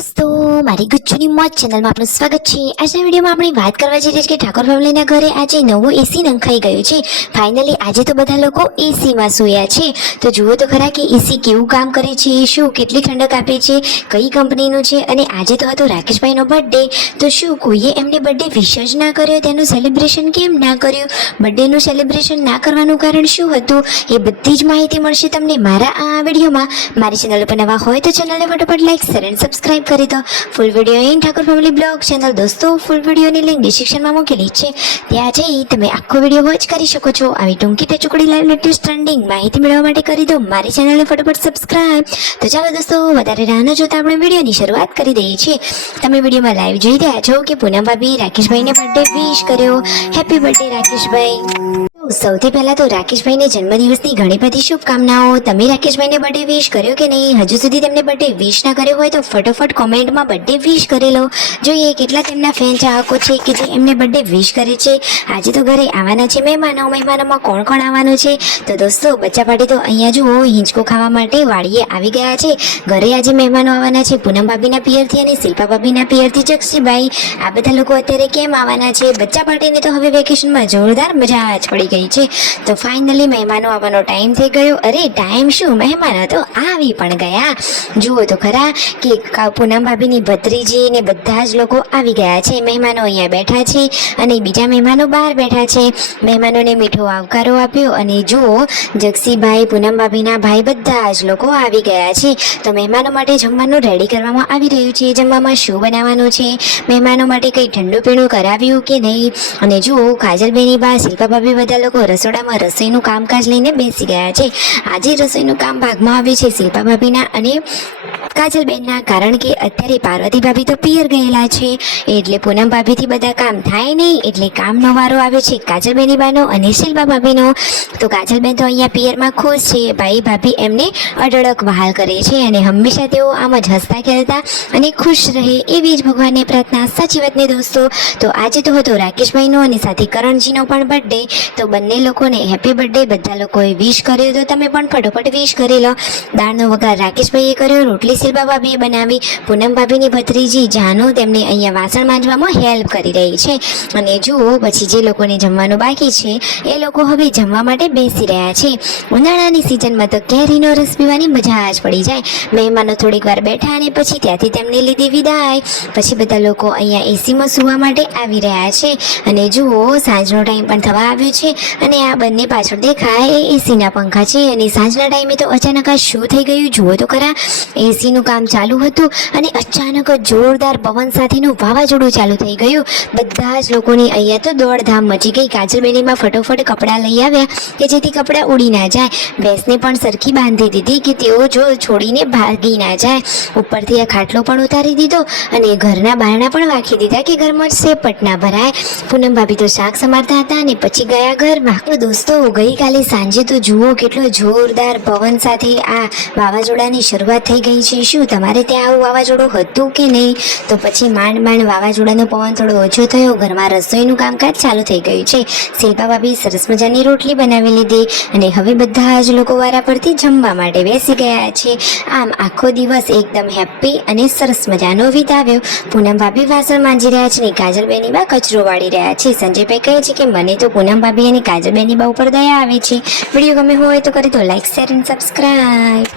દોસ્તો, મારી ગુચ્છુની મોજ ચેનલમાં આપનું સ્વાગત છે। આજના વિડીયોમાં આપણે વાત કરવા જઈ રહ્યા છીએ કે ઠાકોર ફેમિલીના ઘરે આજે નવું એસી નંખાઈ ગયું છે। ફાઇનલી આજે તો બધા લોકો એસીમાં સૂયા છે। તો જુઓ તો ખરા કે એસી કેવું કામ કરે છે, શું કેટલી ઠંડક આપે છે, કઈ કંપનીનું છે, અને આજે તો હતો રાકેશભાઈનો બર્થડે। તો શું કોઈએ એમને બર્થડે વિશ જ ના કર્યો? તેનું સેલિબ્રેશન કેમ ના કર્યું? બર્થડેનું સેલિબ્રેશન ના કરવાનું કારણ શું હતું? એ બધી જ માહિતી મળશે તમને મારા આ વિડીયોમાં। મારી ચેનલ ઉપર નવા હોય તો ચેનલને ફટાફટ લાઈક શેર અને સબસ્ક્રાઇબ કરી દો। Full video in Thakor family blog channel દોસ્તો, ફૂલ વિડીયોની લિંક ડિસ્ક્રિપ્શનમાં મૂકેલી છે, ત્યાં જઈ તમે આખો વિડીયો વોચ કરી શકો છો। આવી ટૂંકી ટચુકડી લાઈવ લેટેસ્ટ ટ્રેન્ડિંગ માહિતી મેળવવા માટે કરી દો મારી ચેનલને ફટાફટ સબસ્ક્રાઇબ। તો ચાલો દોસ્તો, વધારે રાહ ન જોતા આપણે વિડીયોની શરૂઆત કરી દઈએ છીએ। તમે વિડીયોમાં લાઈવ જોઈ રહ્યા છો કે પૂનમ ભાભી રાકેશભાઈને બર્થડે વિશ કર્યો। હેપી બર્થડે રાકેશભાઈ। સૌથી પહેલા તો રાકેશભાઈને જન્મદિવસની ઘણી બધી શુભકામનાઓ। તમે રાકેશભાઈને બર્થડે વિશ કર્યો કે નહીં? હજુ સુધી તેમને બર્થડે વિશ ના કર્યો હોય તો ફટાફટ કોમેન્ટમાં બર્થડે વિશ કરી લો। જોઈએ કેટલા તેમના ફેન ચાહકો છે કે જે એમને બર્થડે વિશ કરે છે। આજે તો ઘરે આવવાના છે મહેમાનોમાં કોણ કોણ આવવાનું છે? તો દોસ્તો, બચ્ચા પાટી તો અહીંયા જુઓ હિંચકો ખાવા માટે વાડીએ આવી ગયા છે। ઘરે આજે મહેમાનો આવવાના છે પૂનમ ભાભીના પિયરથી અને શિલ્પા ભાભીના પિયરથી જક્ષીભાઈ। આ બધા લોકો અત્યારે કેમ આવવાના છે? બચ્ચા પાટીને તો હવે વેકેશનમાં જોરદાર મજા જ પડી ગઈ છે। તો ફાઇનલી મહેમાનો આવવાનો ટાઈમ થઈ ગયો। અરે ટાઈમ શું, મહેમાનો તો આવી પણ ગયા। જુઓ તો ખરા કે પૂનમ ભાભીની ભત્રીજી ને બધા જ લોકો આવી ગયા છે। મહેમાનો અહીંયા બેઠા છે અને બીજા મહેમાનો બહાર બેઠા છે। મહેમાનોને મીઠો આવકારો આપ્યો અને જુઓ જક્ષીભાઈ, પૂનમ ભાભીના ભાઈ બધા જ લોકો આવી ગયા છે। તો મહેમાનો માટે જમવાનું રેડી કરવામાં આવી રહ્યું છે। જમવામાં શું બનાવવાનું છે? મહેમાનો માટે કંઈ ઠંડુ પીણું કરાવ્યું કે નહીં? અને જુઓ કાજલબેની બા, શિલ્પા ભાભી બધા લોકો રસોડામાં રસોઈનું કામકાજ લઈને બેસી ગયા છે। આજે રસોઈનું કામ ભાગમાં આવ્યું છે શિલ્પા ભાભીના અને કાજલબેનના, કારણ કે અત્યારે પાર્વતી ભાભી તો પિયર ગયેલા છે એટલે પૂનમ ભાભીથી બધા કામ થાય નહીં, એટલે કામનો વારો આવ્યો છે કાજલબેની બાનો અને શિલ્પા ભાભીનો। તો કાજલબેન તો અહીંયા પિયરમાં ખુશ છે, ભાઈ ભાભી એમને અઢળક વહાલ કરે છે અને હંમેશા તેઓ આમ જ હસતા ખેલતા અને ખુશ રહે એવી જ ભગવાનને પ્રાર્થના। સાચી વાત ને દોસ્તો? તો આજે તો હતો રાકેશભાઈનો અને સાથે કરણજીનો પણ બર્થડે। તો બંને લોકોને હેપી બર્થડે બધા લોકોએ વિશ કર્યો, તો તમે પણ ફટોફટ વિશ કરી લો। દાળનો વઘાર રાકેશભાઈએ કર્યો, રોટલી શિલ્પા ભાભીએ બનાવી, પૂનમ ભાભીની ભત્રીજી જાનુ તેમને અહીંયા વાસણ માંજવામાં હેલ્પ કરી રહી છે। અને જુઓ પછી જે લોકોને જમવાનું બાકી છે એ લોકો હવે જમવા માટે બેસી રહ્યા છે। ઉનાળાની સિઝનમાં તો કેરીનો રસ પીવાની મજા જ પડી જાય। મહેમાનો થોડીક વાર બેઠા અને પછી ત્યાંથી તેમને લીધી વિદાય। પછી બધા લોકો અહીંયા એસીમાં સૂવા માટે આવી રહ્યા છે અને જુઓ સાંજનો ટાઈમ પણ થવા આવ્યો છે અને આ બંને પાછળ દેખાય એ એસીના પંખા છે। અને સાંજના ટાઈમે તો અચાનક આ શું થઈ ગયું જુઓ તો ખરા। એસીનું કામ ચાલુ હતું અને અચાનક જોરદાર પવન સાથેનું વાવાઝોડું ચાલુ થઈ ગયું। બધા જ લોકોની અહીંયા તો દોડધામ મચી ગઈ। કાજલબેનીમાં ફટોફટ કપડાં લઈ આવ્યા કે જેથી કપડાં ઉડી ના જાય। ભેંસને પણ સરખી બાંધી દીધી કે તેઓ જો છોડીને ભાગી ના જાય। ઉપરથી આ ખાટલો પણ ઉતારી દીધો અને ઘરના બારણા પણ વાંખી દીધા કે ઘરમાં સેપટ ના ભરાય। પૂનમ ભાભી તો શાક સમારતા હતા અને પછી ગયા ઘરમાં। તો દોસ્તો, ગઈકાલે સાંજે તો જુઓ કેટલો જોરદાર પવન સાથે આ વાવાઝોડાની શરૂઆત થઈ ગઈ છે। શું તમારે ત્યાં આવું વાવાઝોડું હતું કે નહીં? તો પછી માંડ વાવાઝોડાનો પવન થોડો ઓછો થયો, ઘરમાં રસોઈનું કામકાજ ચાલુ થઈ ગયું છે। શિલ્પા ભાભી સરસ મજાની રોટલી બનાવી લીધી અને હવે બધા જ લોકો વારા પરથી જમવા માટે બેસી ગયા છે। આમ આખો દિવસ એકદમ હેપી અને સરસ મજાનો વિતાવ્યો। પૂનમ ભાભી વાસણ માંજી રહ્યા છે અને કાજલબેની બા કચરો વાળી રહ્યા છે। સંજયભાઈ કહે છે કે મને તો પૂનમ ભાભી અને કાજલબેની બા ઉપર દયા આવે છે। વિડીયો ગમે હોય તો કરી દો લાઈક, શેર અને સબસ્ક્રાઇબ।